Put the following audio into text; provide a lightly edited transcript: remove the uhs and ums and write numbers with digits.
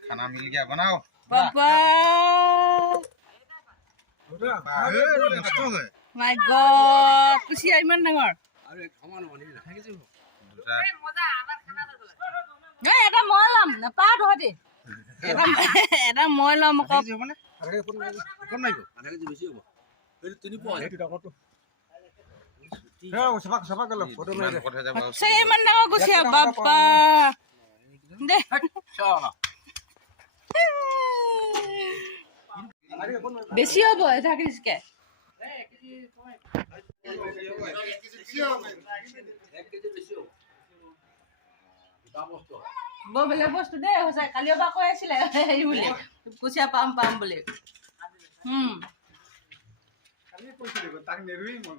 खाना मिल गया बनाओ पापा माय गॉड कुसिया इमान डाঙर এটা মই লম নাপাওঁ তহঁতি এটা মই লম আকৌ ইমান ডাঙৰ কুচিয়া বাপ্পা দে বেছি হ'ব এটা কিসকে বৰ বেলেগ বস্তু দেই হৈছে কালিও বা কৈ আছিলে হেৰি বুলি কুচিয়া পাম পাম বুলি কালি কৈছিলো তাক নেৰুই মই